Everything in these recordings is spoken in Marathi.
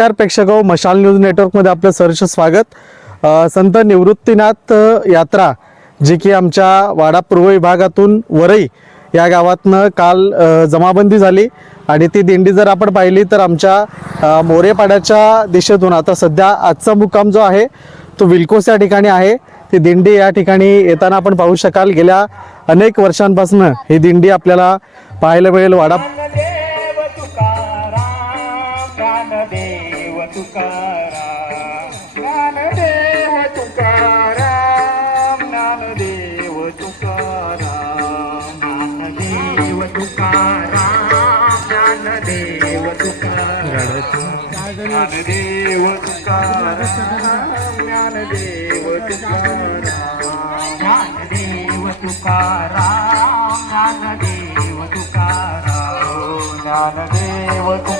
नमस्कार प्रेक्षक हो, मशाल न्यूज नेटवर्कमध्ये आपलं सहर्ष स्वागत. संत निवृत्तीनाथ यात्रा जी की आमच्या वाडा पूर्व विभागातून वरई या गावातनं काल जमाबंदी झाली. आणि ती दिंडी जर आपण पाहिली तर आमच्या मोरेपाड्याच्या दिशेतून आता सध्या आजचा मुक्काम जो आहे तो विल्कोस या ठिकाणी आहे. ती दिंडी या ठिकाणी येताना आपण पाहू शकाल गेल्या अनेक वर्षांपासून ही दिंडी आपल्याला पाहायला मिळेल वाडा ज्ञानदेव तुकाराम ज्ञानदेव तुकाराम ज्ञानदेव तुकाराम ज्ञानदेव तुकाराम ज्ञानदेव तुकाराम ज्ञानदेव तुकाराम ज्ञानदेव तुकाराम ज्ञानदेव तुकाराम ज्ञानदेव तुकाराम।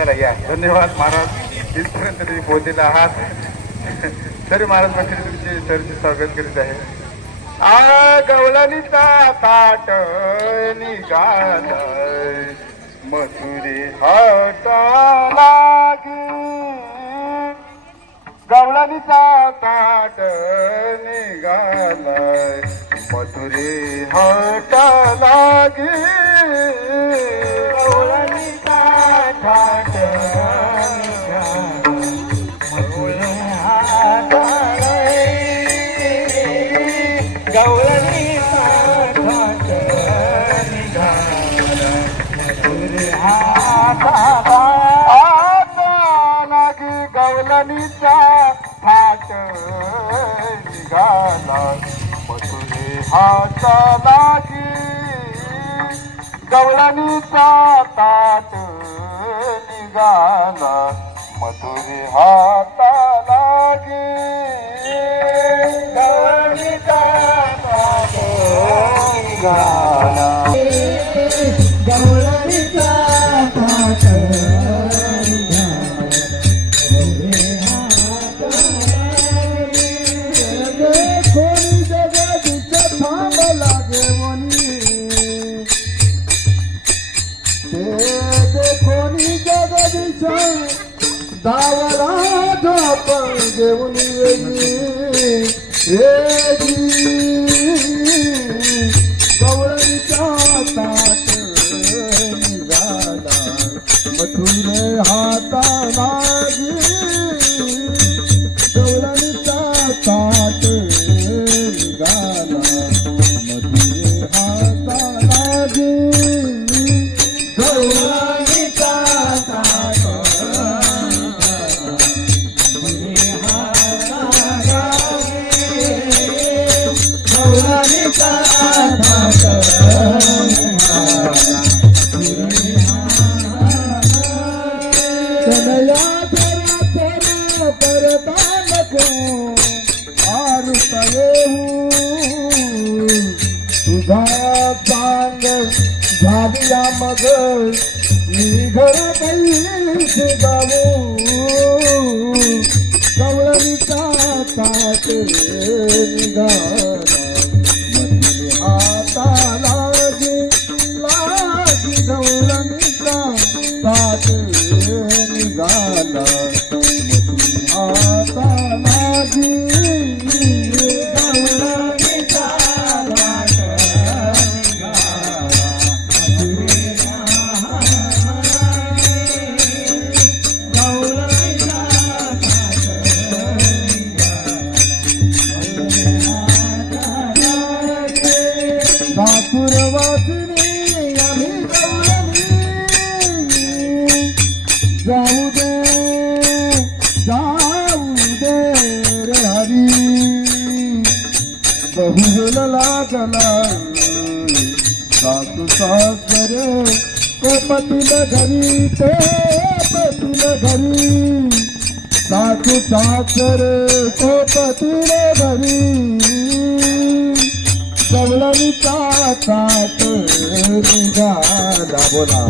चला या. धन्यवाद महाराज. इथपर्यंत तुम्ही पोहोचलेला आहात. तरी महाराज म्हणजे तुमचे सरचे स्वागत करीत आहे. आ गवलनीचा ताट निघालाय मथुरे हाट लागी गवळणीचा ताट निघालाय मथुरी हाट लागी नागी थाट निघाला. मथुरे हात लागी गवलनीचा ताट निघाला. मथुरे हाता लागी गवळणीचा ताट निघाला. તે દેખોની જગદીશ દાવરા જો પણ દેવની વેજી એ જી ಮಗ ಈಗ ಕಲ್ಲು ಸಿಗವು बहुजन लागला सासू सासरे कोपतील घरी ते पतील घरी सासू सासरे कोपतील घरी सवलनीचा ताट निघाला बोला